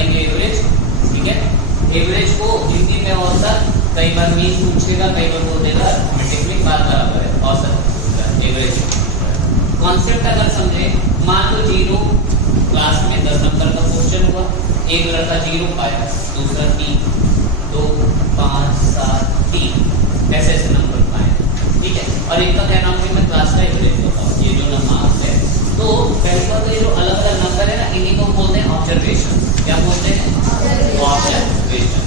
पढ़ेंगे एवरेज, ठीक है। एवरेज को हिंदी में औसत, कई बार मीन पूछेगा, कई बार बोल देगा अर्थमेटिकली बात बराबर है औसत एवरेज। कॉन्सेप्ट अगर समझे, मान लो 0 क्लास में 10 नंबर का क्वेश्चन हुआ, एक लड़का 0 पाया, दूसरा 3, 2, 5, 7, 3 ऐसे ऐसे नंबर पाए, ठीक है। और एक का क्या नाम है, मैं क्लास का एवरेज बताऊँ, ये जो मार्क्स है। तो पहली बात तो ये जो अलग अलग नंबर है ना, इन्हीं को बोलते हैं ऑब्जर्वेशन। क्या बोलते हैं? ऑब्जर्वेशन।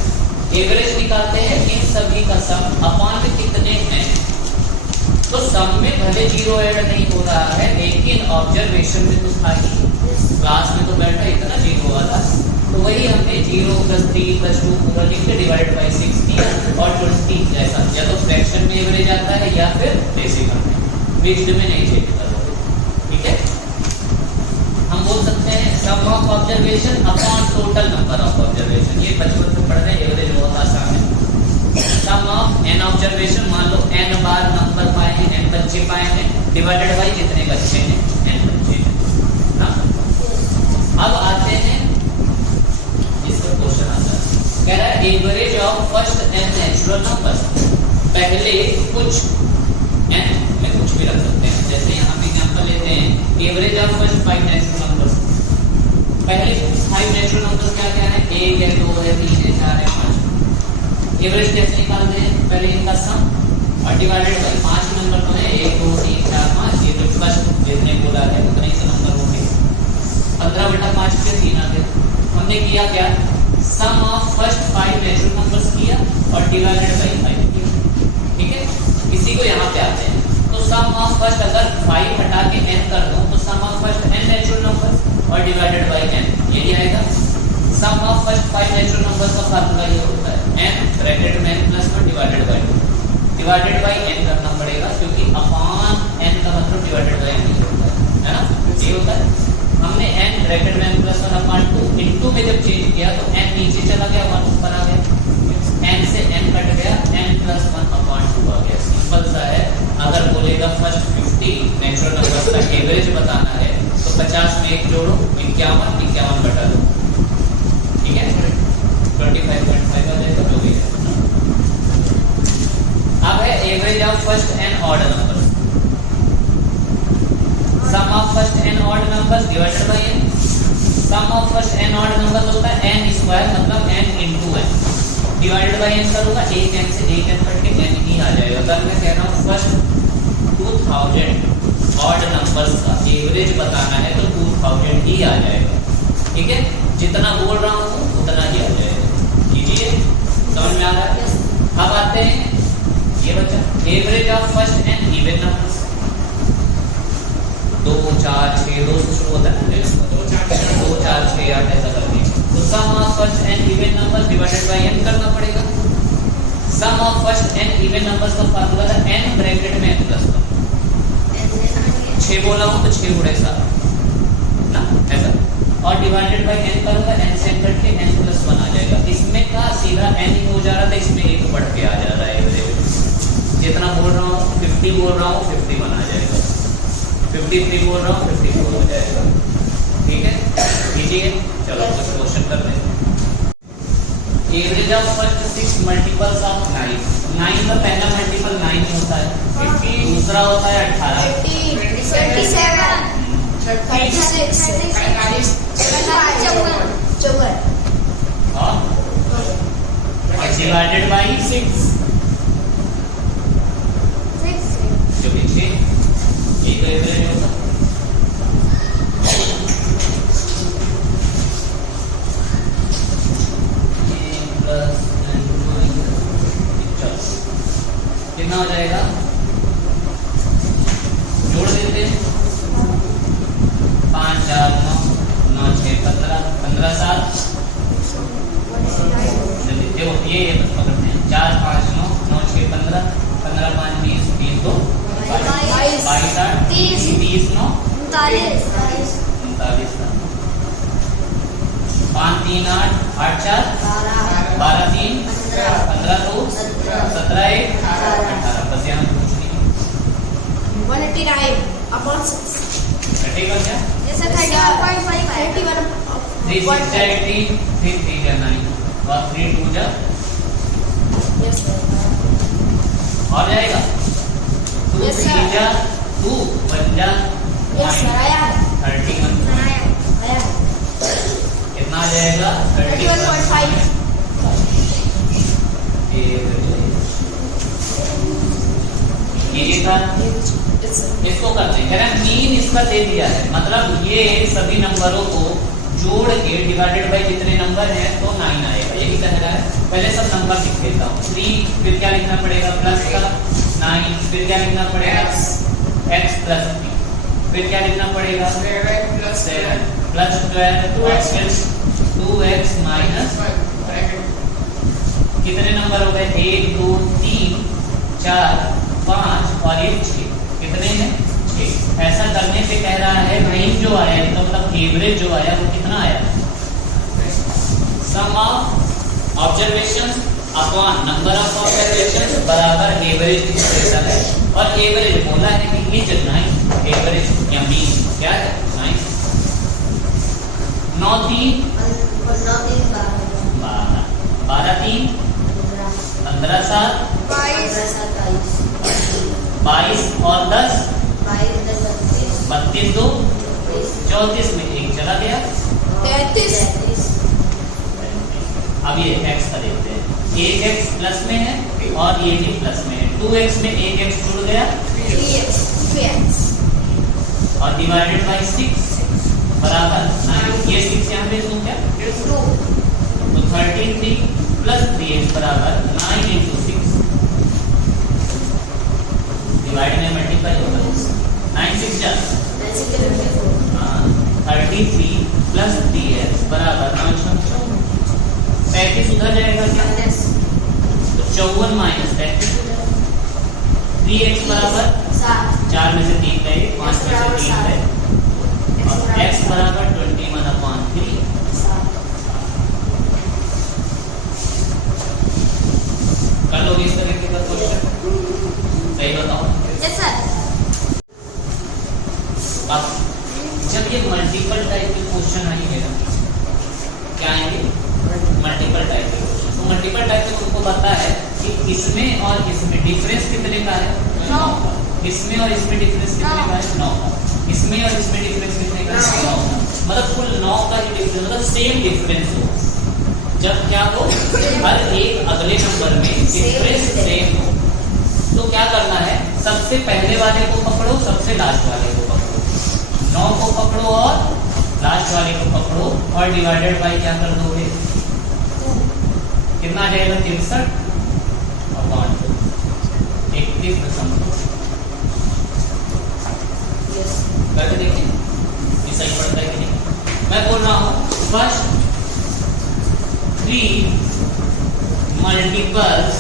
एवरेज निकालते हैं इन सभी का सम अपॉन में कितने हैं। तो सम में भले 0 ऐड नहीं हो रहा है, लेकिन ऑब्जर्वेशन में तो था ही, क्लास में तो बैठा इतना 0 वाला, तो वही हमने 0 + 3 + 2 पूरा लिख के डिवाइड बाय 6 किया और 20 जैसा, या तो फ्रैक्शन में एवरेज आता है या फिर डेसिमल में, मिक्स्ड में नहीं चेक करोगे, ठीक है। हम बोल सकते हैं sum of observation upon total number of observation. ये बचपन से पढ़ रहे हैं, एवरेज बहुत आसान है। सम ऑफ n ऑब्जर्वेशन, मान लो n बार नंबर पाए हैं, n बच्चे पाए हैं, डिवाइडेड बाय जितने बच्चे हैं, n बच्चे हैं ना। अब आते हैं इसका क्वेश्चन आता है, कह रहा है average of first n natural numbers. पहले कुछ n में कुछ भी रख सकते हैं, जैसे यहाँ पे एग्जांपल लेते हैं average of first 5 natural numbers. पहले 5 नेचुरल नंबर्स क्या क्या है, 1 है, 2 है, 3 है, 4 है, 5। एवरेज कैसे निकालते हैं, पहले इनका सम और डिवाइडेड बाय 5 नंबर तो है, 1 2 3 4 5, ये जो फर्स्ट जितने बोला है उतने ही नंबर होंगे। 15/5 से 3 आ गए। हमने किया क्या, सम ऑफ फर्स्ट 5 नेचुरल नंबर्स किया और डिवाइडेड बाय 5 किया, ठीक है। इसी को यहाँ पे आते हैं, तो सम ऑफ फर्स्ट अगर 5 हटा के n कर दो तो sum of first n natural numbers और डिवाइडेड बाय n, ये आएगा। Sum of first 5 natural numbers का फार्मूला ये होता है n ब्रैकेट में n + 1 divided by 2, divided by n करना पड़ेगा क्योंकि अपॉन n का मतलब डिवाइडेड बाय n होता है ना, ये होता है। हमने n ब्रैकेट में n + 1 अपॉन 2 इनटू में जब चेंज किया तो n नीचे चला गया, 1 ऊपर आ गया, n से n कट गया, n + 1 अपॉन 2 आ गया। सिंपल सा है। अगर बोलेगा फर्स्ट 50 नेचुरल नंबर्स का एवरेज बताना है तो 50 में 1 जोड़ो, 51 बटा 2, ठीक है, 25.5 आ जाएगा, जो भी है। अब है average of first n odd numbers. Sum of first n odd numbers divided by n। Sum of first n odd numbers होता है n² मतलब n * n, divided by n करूंगा, एक n से एक n कट के n ही आ जाएगा। अगर मैं कह रहा हूँ फर्स्ट 2000 ऑड नंबर्स का एवरेज बताना है तो 2000 ही आ जाएगा, ठीक है। जितना बोल रहा हूँ उतना ही आ जाएगा, कीजिए, समझ में आ रहा है। अब आते हैं ये बच्चा average of first n even numbers. 2 4 6 2 से शुरू होता है, 2 4 6 8 ऐसा करके, तो sum of first n even numbers divided by n करना पड़ेगा। Sum of first n even numbers का फार्मूला था n ब्रैकेट में n + 1। 6 बोला हूं तो 6 गुणे 7 ना, ऐसा, और डिवाइडेड बाय n करूंगा, n से कट के n + 1 आ जाएगा। इसमें का सीधा n ही हो जा रहा था, इसमें 1 बढ़ के आ जा रहा है एवरेज। जितना बोल रहा हूं 50 बोल रहा हूं 51 आ जाएगा, 53 बोल रहा हूं 54 हो जाएगा, ठीक है, कीजिए। चलो कुछ क्वेश्चन करते हैं। Average of first 6 multiples of 9। 9 का पहला मल्टीपल 9 होता है, 50 दूसरा होता है 18, 27, 36, 54 और डिवाइडेड बाय 6 जो कि 6, ये का एवरेज होता है। कितना हो जाएगा, जोड़ देते हैं, 5 4 9 9 6 15 15 7, देखो ये पकड़ते हैं, 4 5 9 9 6 15 15 5 20 20 2 22 8 30 30 9 39 5 3 8 8 4 12 3 15 2 17 1 18। बस यहाँ कुछ नहीं, 189 अपॉन 6 घटेगा क्या, जैसे 31.5 31 3 6 80 3 3 जा 9 और 3 2 जा Yes, sir. और जाएगा 2 Yes, 3 sir. जा 2 1 जा Yes, sir. I am. 31 I am. कितना आ जाएगा 31.5. ये था Yes, sir. इसको करते हैं, कह रहा है मीन इसका दे दिया है, मतलब ये सभी नंबरों को जोड़ के डिवाइडेड बाय जितने नंबर हैं तो 9 आएगा, यही कह रहा है। पहले सब नंबर लिख देता हूँ। 3 फिर क्या लिखना पड़ेगा प्लस का 9, फिर क्या लिखना पड़ेगा x प्लस 3, फिर क्या लिखना पड़ेगा 7 प्लस 12 और फिर 2x माइनस कितने नंबर हो गए 1 2 3 4 5 और ये 6, कितने हैं 6। ऐसा करने पे कह रहा है मीन जो आया तो मतलब एवरेज जो आया वो कितना आया, sum of observations upon number of observations बराबर एवरेज एक्सप्रेशन है। और एवरेज बोला है कि इज 9, एवरेज या मीन क्या है 9। 9 3 12 3 15 7 22 और 10 32 2 34 में एक चला गया। 33. अब ये x का देखते हैं, एक x प्लस में है और ये भी प्लस में है। 2x में एक x जुड़ गया 3x. 3x. और डिवाइडेड बाय 6 बराबर 9। ये 6 यहाँ पे इसको क्या 2. तो 33 प्लस 3x बराबर 9 into 6 डिवाइड में मल्टीप्लाई होगा 9 6 जा 33 प्लस 3x बराबर 9 35 उधर जाएगा क्या तो 54 माइनस 35 3x बराबर 4 में से 3 गए 5 में से 3 गए और x बराबर 21/3। कर लोगे इस तरीके का क्वेश्चन, सही बताओ। Yes, sir. अब जब ये मल्टीपल टाइप के क्वेश्चन आएंगे ना, क्या आएंगे मल्टीपल टाइप के क्वेश्चन, तो मल्टीपल टाइप में तुमको पता है कि इसमें और इसमें डिफरेंस कितने का है 9 का, इसमें और इसमें डिफरेंस कितने का है 9 का, इसमें और इसमें डिफरेंस कितने का है 9 का, मतलब कुल 9 का ही डिफरेंस, मतलब सेम डिफरेंस हो। जब क्या हो हर एक अगले नंबर में डिफरेंस सेम हो तो क्या करना है, सबसे पहले वाले को पकड़ो, सबसे लास्ट वाले को पकड़ो, 9 को पकड़ो और लास्ट वाले को पकड़ो और डिवाइडेड बाय क्या कर दोगे, कितना आ जाएगा 63 अपॉन 31.2 करके देखिए ये सही पड़ता है कि नहीं। मैं बोल रहा हूँ फर्स्ट 3 मल्टीपल्स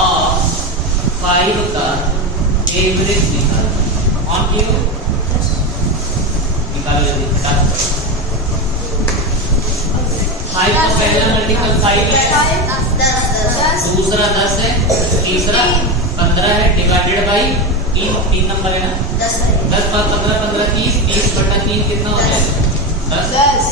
ऑफ 5 का एवरेज निकालना ऑन क्यों निकालो जल्दी 5 का पहला मल्टीपल 5 है, दूसरा 10 है, तीसरा 15 है डिवाइडेड बाई 3 नंबर है ना 10 5 15 15 30 30/3 कितना हो जाएगा 10।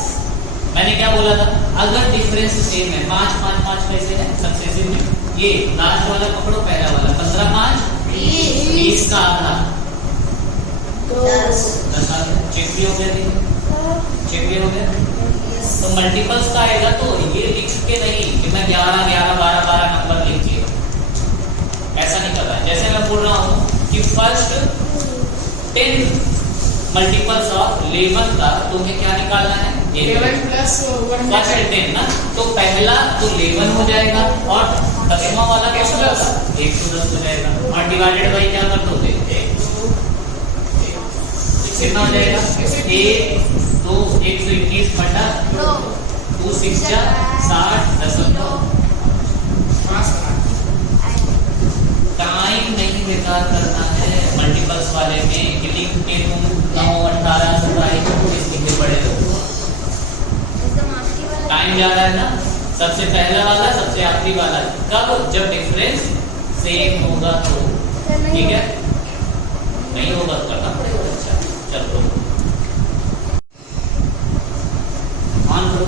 मैंने क्या बोला था, अगर डिफरेंस सेम है 5 5 5 कैसे है सक्सेसिव में, ये लास्ट वाला पकड़ो पहला वाला 15 5 20 का आधा 10 चेक भी हो गया, चेक भी हो गया। तो मल्टीपल्स का आएगा तो ये लिख के नहीं कि मैं 11 11 12 12 नंबर लिख के ऐसा नहीं कर रहा है। जैसे मैं बोल रहा हूँ कि फर्स्ट 10 मल्टीपल्स ऑफ 11 का तुम्हें क्या निकालना है 11 प्लस 1 फर्स्ट 10 ना, तो पहला तो 11 हो जाएगा और 10वां वाला कैसा होगा 110 हो जाएगा और डिवाइडेड बाई क्या कर दोगे 1 कितना हो जाएगा 1 2 121 बटा 2 6 60 टाइम नहीं बेकार करना है मल्टीपल्स वाले में कि लिख के तुम 9 18 17 21 लिखे पड़े हो, टाइम जा रहा है ना। सबसे पहला वाला सबसे आखिरी वाला कब, जब डिफरेंस सेम होगा तो, ठीक है नहीं होगा तो करना पड़ेगा। अच्छा चलो ऑन करो।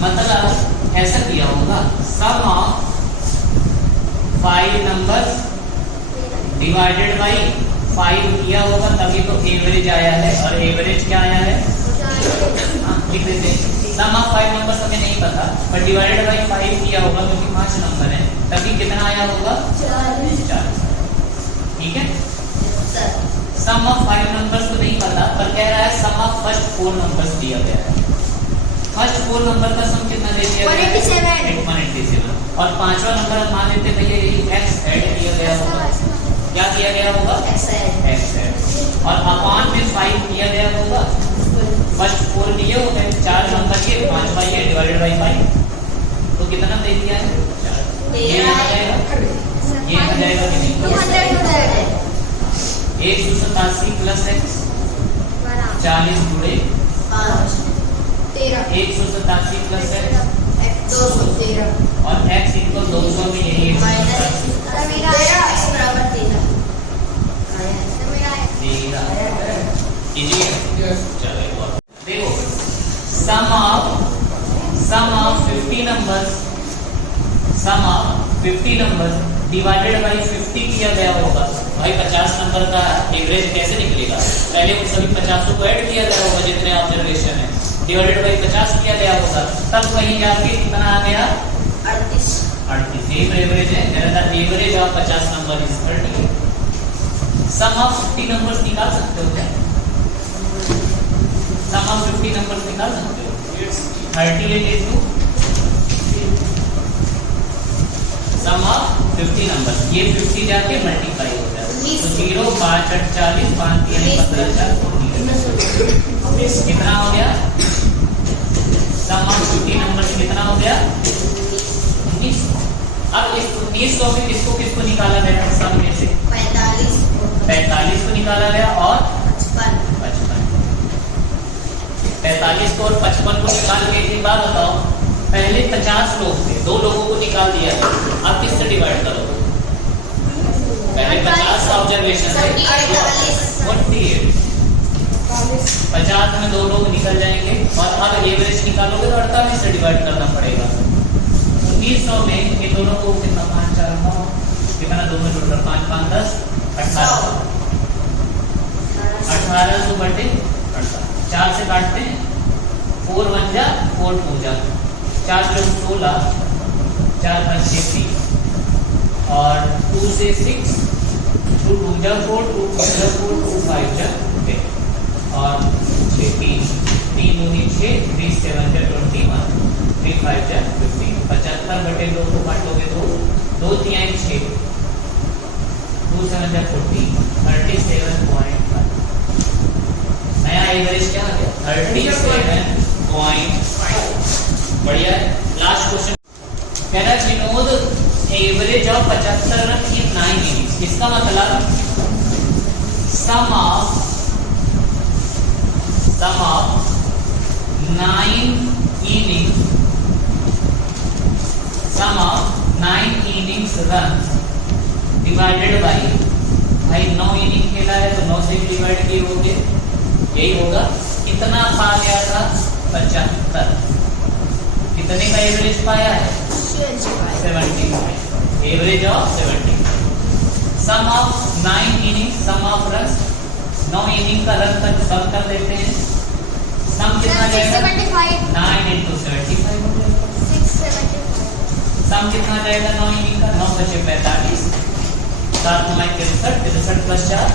मतलब ऐसा किया होगा सम ऑफ 5 नंबर्स डिवाइडेड बाई 5 किया होगा, तभी तो एवरेज आया है। और एवरेज क्या आया है, लिख देते हैं। सम ऑफ 5 नंबर्स हमें नहीं पता, पर डिवाइडेड बाई 5 किया होगा क्योंकि 5 नंबर है, तभी कितना आया होगा 4। ठीक है। सम ऑफ 5 नंबर्स तो नहीं पता, पर कह रहा है सम ऑफ फर्स्ट 4 नंबर्स दिया गया है। फर्स्ट 4 नंबर का सम कितना दे दिया गया है 187। और पांचवा नंबर हम मान लेते भैया यही x ऐड किया गया होगा। क्या किया गया होगा x ऐड, और अपॉन में 5 किया गया होगा। फर्स्ट 4 लिए हो गए, 4 नंबर के, पांचवा ये डिवाइडेड बाई 5, तो कितना दे दिया है 4। ये आ जाएगा, ये आ जाएगा कि नहीं 187 प्लस x 40 गुणे 187 प्लस x 213 और x इक्वल 200 में यही 13। देखो सम ऑफ 50 नंबर्स डिवाइडेड बाई 50 किया गया होगा। भाई 50 नंबर का एवरेज कैसे निकलेगा, पहले उन सभी 50 को ऐड किया गया होगा जितने ऑब्जर्वेशन है, डिवाइडेड बाई 50 किया गया होगा, तब कहीं जाके कितना आ गया 38। ये एवरेज है, मेरा average of 50 number is 38। Sum of 50 numbers निकाल सकते हो क्या, सम ऑफ 50 नंबर्स निकाल सकते हो 38 इनटू सम ऑफ 50 नंबर, ये 50 जाके मल्टीप्लाई हो जाए तो 0 5 8 40 5 3 15 4 19 कितना हो गया, सम ऑफ 50 नंबर कितना हो गया 19। अब इस 1900 में किसको निकाला गया, सम में से 45 को निकाला गया और 55। 45 को और 55 को निकाल के एक बात बताओ, पहले 50 लोग थे, 2 लोगों को निकाल दिया, अब किससे डिवाइड करोगे, पहले 50 ऑब्जर्वेशन थे 48, 50 में 2 लोग निकल जाएंगे और अब एवरेज निकालोगे तो 48 से डिवाइड करना पड़ेगा। 1900 में ये दोनों को कितना 5 4 9 कितना दोनों जोड़कर 5 5 10 18 1800 बटे 4 से काटते हैं, 4 1 जा 4 2 जा 4 3 16 4 5 6 30 और 2 से 6 2 2 जा 4 2 2 जा 4 2 5 जा 10 और 6 3 3 2 6 3 7 जा 21 3 5 जा 15 75 बटे 2 को काटोगे तो 2 3 6 2 7 जा 40 37.5 नया एवरेज क्या आ गया 37.5। बढ़िया है। लास्ट क्वेश्चन कह रहा है Vinod average of 75 run in 9 innings, इसका मतलब sum of 9 innings run divided by, भाई 9 इनिंग खेला है तो 9 से डिवाइड किए होंगे, यही होगा। कितना पा गया था 75, कितने का एवरेज पाया है 70, average of 70। Sum of 9 inning, sum of run 9 inning का रन तक सम कर देते हैं, सम कितना जाएगा 9 into 75 हो जाएगा, सम कितना जाएगा 9 इनिंग का 9 बचे 45 7 9 63 प्लस 4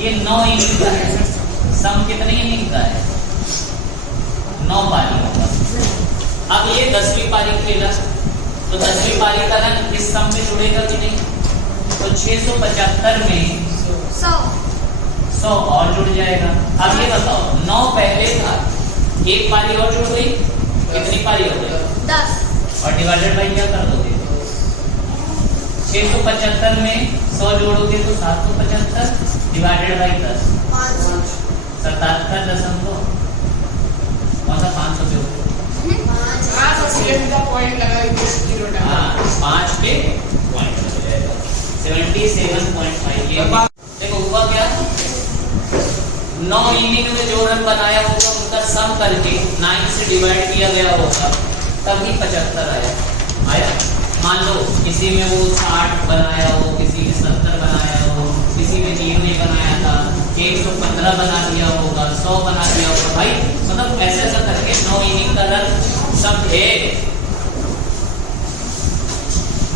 ये 9 इनिंग का है, सम कितने इनिंग का है 9 पारी होगा। अब ये 10वीं पारी खेला तो 10वीं पारी का रन इस सम में जुड़ेगा कि नहीं, तो 675 में 100 और जुड़ जाएगा। अब ये बताओ 9 पहले था, एक पारी और जुड़ गई, कितनी पारी हो गई 10 और डिवाइडेड बाई क्या कर दोगे 675 में 100 जोड़ोगे तो 775 डिवाइडेड बाई 10 77 कौन सा 500 पे होगा 5 पे पॉइंट हो जाएगा 77.5। ये देखो हुआ क्या 9 इनिंग में जो रन बनाया होगा उनका सम करके 9 से डिवाइड किया गया होगा, तभी 75 आया। मान लो किसी में वो 60 बनाया हो, किसी में 70 बनाया हो, किसी में 0 नहीं बनाया था, 115 बना दिया होगा, 100 बना दिया होगा। भाई मतलब ऐसे ऐसा करके 9 इनिंग का रन सब है,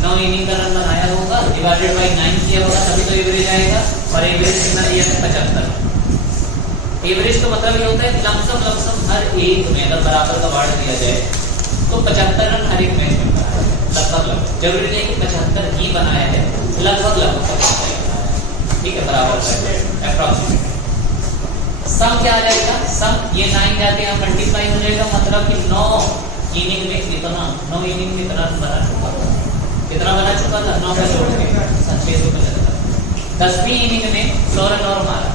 9 इनिंग का रन बनाया होगा, डिवाइडेड बाई 9 किया होगा, तभी तो एवरेज आएगा। और एवरेज कितना दिया है? 75। एवरेज तो मतलब ये होता है लमसम हर एक में अगर बराबर का बांट दिया जाए तो 75 रन हर एक मैच में बनाया है, लगभग। जरूरी नहीं कि 75 ही बनाया है, लगभग 75 बनाया है, ठीक है, बराबर का अप्रॉक्सीमेट। सम क्या आ जाएगा? सम ये 9 जाके यहाँ मल्टीप्लाई हो जाएगा, मतलब कि 9 इनिंग में कितना, 9 इनिंग में कितना बना चुका था, कितना बना चुका था? 9 का जोड़ के 675। 10वीं इनिंग में 100 रन और मारा,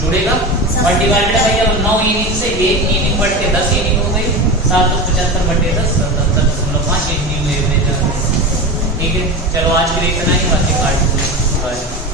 जुड़ेगा और डिवाइडेड बाई अब 9 इनिंग से 1 इनिंग बढ़ के 10 इनिंग हो गई, 775 बटे 10 77.5 इनिंग में एवरेज आ गई। ठीक है, चलो आज के लिए इतना ही, बाकी पार्ट